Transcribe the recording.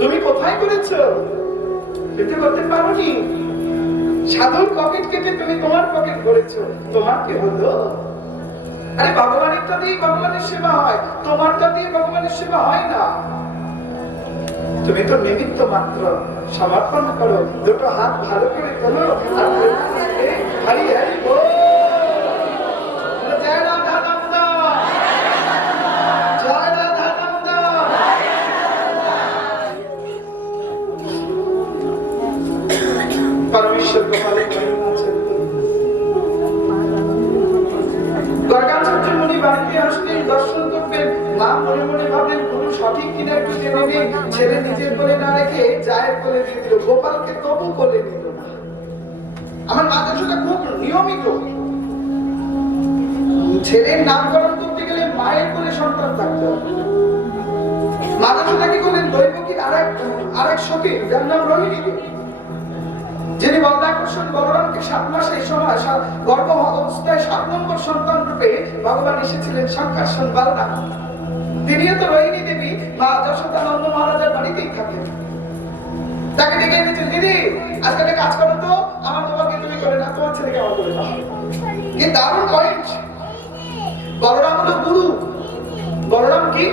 তুমি কোথায় করেছো? পেতে করতে পারোনি। সাধুর পকেট কেটে তুমি তোমার পকেট করেছো, তোমার কি হলো? আরে ভগবানেরটা দিয়ে ভগবানের সেবা হয়, তোমারটা দিয়ে ভগবানের সেবা হয় না। তুমি তো নিমিত্ত মাত্র। সমর্পণ করো, দুটো হাত ভালো করে তোলো আর হারি হারি বল। জয় রাধানন্দ, জয় রাধানন্দ। পরমেশ্বর গোপালে গর্গাচার্য মুনি বাড়িতে আসলেন, দর্শন করবেন। মা মনে মনে ভাবলেন গুরু সঠিক কিনা একটু জেনে নেই। ছেলে নিজের কোলে না রেখে জায়ের কোলে দিয়ে দিল, গোপালকে তবু কোলে নিল না। আমার মাদ্রাসাটা খুব নিয়মিত। ছেলের নামকরণ করতে গেলে মায়ের কোলে সন্তান থাকতে হবে। মাদ্রাসাটা কি করলেন, দৈবকীর আরেক সখী যার নাম রোহিণী, যিনি বন্দাকর্ষণ বলরামকে 7 মাসে এই সময় গর্ভ অবস্থায় 7 নম্বর সন্তান রূপে ভগবান এসেছিলেন শঙ্কর্ষণ বলরাম। তিনিও তো রোহিণী দেবী মা যশোদা নন্দ মহারাজার বাড়িতেই থাকেন। তাকে ডেকে এনেছেন, দিদি আজকে একটা কাজ করো তো, আমার তোমাকে তুমি করে না, তোমার ছেলেকে আমার করে দাও। কি দারুণ পয়েন্ট। বলরাম হলো গুরু। বলরাম কি?